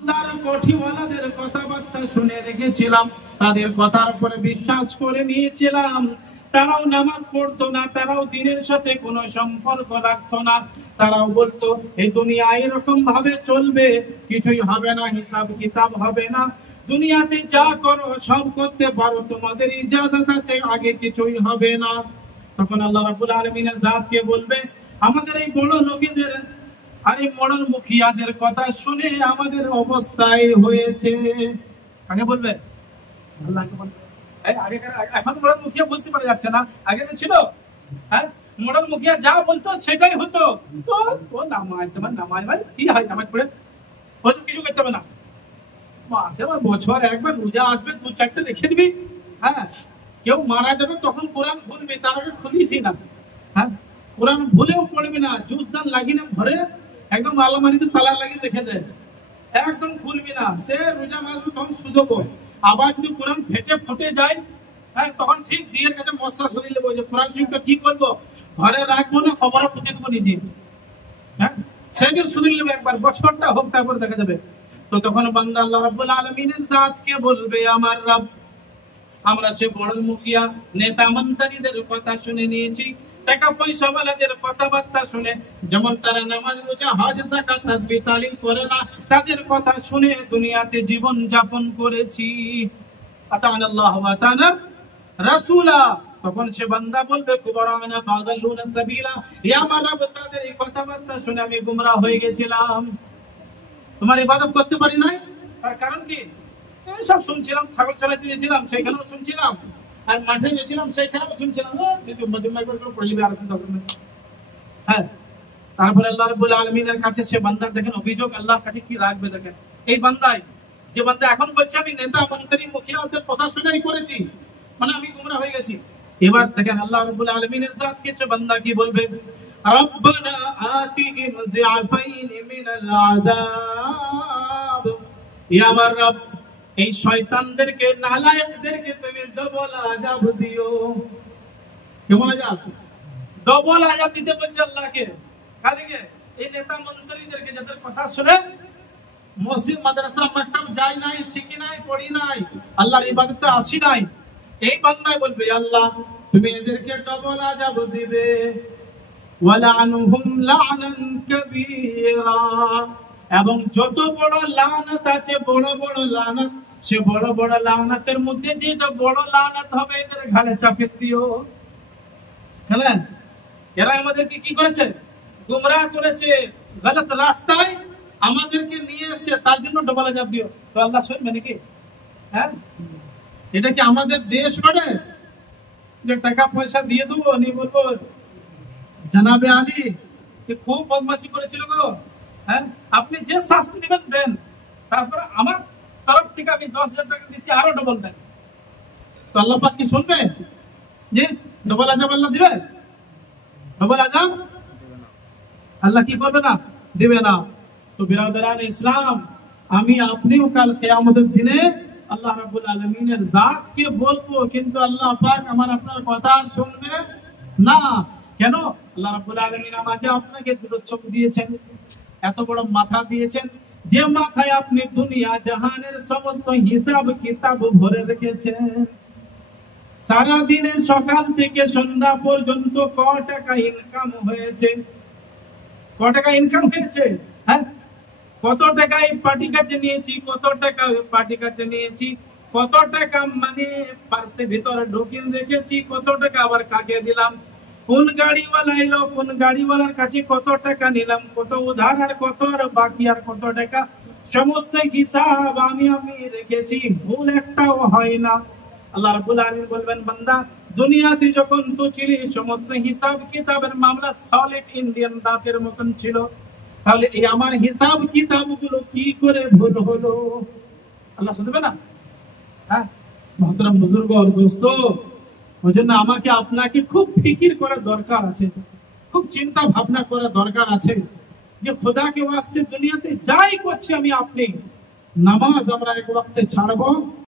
তার কোঠিওয়ালাদের কথাবার্তা শুনে রেখেছিলাম, তাদের কথার উপরে বিশ্বাস করে নিয়েছিলাম। তারাও নামাজ পড়তো না, তারাও দিনের সাথে কোনো সম্পর্ক রাখতো না। তারাও বলতো এই দুনিয়া এরকম ভাবে চলবে, কিছুই হবে না, হিসাব কিতাব হবে না, দুনিয়াতে যা করো সব করতে পারো, তোমাদের ইজাজত আছে, আগে কিছুই হবে না। তখন আল্লাহ রাব্বুল আলামিনের জাতকে বলবে আমাদের এই বড় নবীদের আর এই মডার্ন মুখিয়াদের কথা শুনে আমাদের অবস্থায় হয়েছে। আগে বলবে আল্লাহকে বলবে এখন মডার্ন মুখিয়া বুঝতে পারা যাচ্ছে না, আগে তো ছিল। হ্যাঁ, মডার্ন মুখিয়া যা বলতো সেটাই হতো। তো তো নামাজ তোমার নামাজ ভাই কি হয়, নামাজ পড়ে ওসব কিছু করতে হবে না, মাসে বা বছর একবার রোজা আসবে, দু চারটে রেখে দিবি। হ্যাঁ, কেউ মারা যাবে তখন কোরআন খুলবি, তার আগে খুলিসই না। হ্যাঁ, কোরআন ভুলেও পড়বি না, জুস দান লাগিয়ে ভরে একদম আলমারিতে তালা লাগিয়ে রেখে দেয়, একদম খুলবি না। সে রোজা মাস তখন সুযোগ, আবার যদি কোরআন ফেটে ফুটে যায়, হ্যাঁ, তখন ঠিক দিয়ের কাছে মশলা সরিয়ে নেবো যে কোরআন শরীফটা কি করবো, ঘরে রাখবো না খবর পুঁতে দেবো নিজে। হ্যাঁ, সেদিন শুনে নেবে একবার, বছরটা হোক তারপর দেখা যাবে। তো তখন বান্দা আল্লাহ রাব্বুল আলামিনের জাতকে বলবে আমার রব, আমরা সে বড় মুখিয়া নেতা মন্ত্রীদের কথা শুনে নিয়েছি, টাকা পয়সা ওয়ালাদের কথাবার্তা শুনে, যেমন তারা নামাজ রোজা হজ যাকাত তাসবিহ তাহলিল করে না, তাদের কথা শুনে দুনিয়াতে জীবন যাপন করেছি। আতানাল্লাহ ওয়া আতানা রাসূলা। তখন সে বান্দা বলবে কুবরানা ফাদাল্লুনা সাবিলা, হে আমার রব, তাদের এই কথাবার্তা শুনে আমি গোমরা হয়ে গেছিলাম, তোমার ইবাদত করতে পারি নাই। তার কারণ কি, সব শুনছিলাম, ছাগল চালাতে দিয়েছিলাম সেখানেও শুনছিলাম, আর মাঠে গেছিলাম সেখানেও শুনছিলাম। হ্যাঁ, তারপরে আল্লাহ রাব্বুল আলামিনের কাছে সে বান্দার দেখেন অভিযোগ আল্লাহর কাছে কি রাখবে। দেখেন এই বান্দাই, যে বান্দা এখন বলছে আমি নেতা মন্ত্রী মুখিয়াদের কথা শুনেই করেছি, মানে আমি গোমরা হয়ে গেছি। এবার দেখেন আল্লাহ রাব্বুল আলামিনের জাতকে সে বান্দা কি বলবে, রব্বানা আতিহিম যিআফাইন মিনাল আযাব, ইয়া আমার রব, এই শয়তানদেরকে নালায়েকদেরকে তুমি ডবল আযাব দিও। কেমন আযাব? ডবল আযাব দিতে বলছে আল্লাহকে। কাদেরকে? এই নেতা মন্ত্রীদেরকে, যাদের কথা শুনে মসজিদ মাদ্রাসা মাকতাব যাই নাই, শিখি নাই, পড়ি নাই, আল্লাহর ইবাদতে আসি নাই, এই বান্দাই বলবে আল্লাহ তুমি এদেরকে ডবল আযাব দিবে। ওয়ালানহুম লা'নান কাবীরা, এবং যত বড় লানত আছে, বড় বড় লানত, সে বড় বড় লানতের মধ্যে যেটা বড় লানত হবে এদের ঘাড়ে চাপিয়ে দিও। বুঝলেন, এরা আমাদেরকে কি করেছে, গোমরাহ করেছে, গলত রাস্তায় আমাদেরকে নিয়ে এসেছে, তার জন্য ডবল আযাব দিও। তো আল্লাহ শুনবে নাকি? হ্যাঁ, এটা কি আমাদের দেশ মানে যে টাকা পয়সা দিয়ে দেবো, নি বলবো জানাবে আলী খুব বদমাশি করেছিল গো, হ্যাঁ, আপনি যে শাস্তি দিবেন দেন, তারপরে আমার তরফ থেকে আমি 10,000 টাকা দিচ্ছি, আরো ডবল দেন। তো আল্লাহ পাক কি শুনবে যে ডবল আযাব আল্লাহ দিবে? ডবল আযাব আল্লাহ কি করবে না, দিবে না। তো বিরাদরান ইসলাম, আমি আপনিও কাল কিয়ামতের দিনে আল্লাহ রাব্বুল আলামিনের জাতকে বলবো, কিন্তু আল্লাহ পাক আমার আপনার কথা শুনবে না। কেন? আল্লাহ রাব্বুল আলামিন আমাকে আপনাকে দুটো চোখ দিয়েছেন, এত বড় মাথা দিয়েছেন, যে মাথায় আপনি দুনিয়া জাহানের সমস্ত হিসাব কিতাব ভরে রেখেছেন। সারা দিনে সকাল থেকে সন্ধ্যা পর্যন্ত ক টাকা ইনকাম হয়েছে, ক টাকা ইনকাম হয়েছে, হ্যাঁ, কত টাকা এই পার্টি কাছে নিয়েছি, কত টাকা পার্টি কাছে নিয়েছি, কত টাকা মানে পার্সের ভিতরে ঢুকিয়ে রেখেছি, কত টাকা আবার কাকে দিলাম, কোন গাড়িওয়ালা এলো, কোন গাড়িওয়ালার কাছে কত টাকা নিলাম, কত উধার আর কত আর বাকি আর কত টাকা, সমস্ত হিসাব আমি রেখেছি, ভুল একটাও হয় না। আল্লাহ রাব্বুল আলামিন বলবেন বান্দা দুনিয়াতে যখন তুই ছিলি সমস্ত হিসাব কিতাবের মামলা সলিড ইন্ডিয়ান দাঁতের মতন ছিল, তাহলে এই আমার হিসাব কিতাবগুলো কি করে ভুল হলো? আল্লাহ শুনবে না? হ্যাঁ, মহতরম বুজুর্গ আর দোস্ত, ওই জন্য আমাকে আপনাকে খুব ফিকির করার দরকার আছে, খুব চিন্তা ভাবনা করার দরকার আছে যে খোদাকে ওয়াস্তে দুনিয়াতে যাই করছি আমি আপনি, নামাজ আমরা এক ওয়াক্তে ছাড়বো,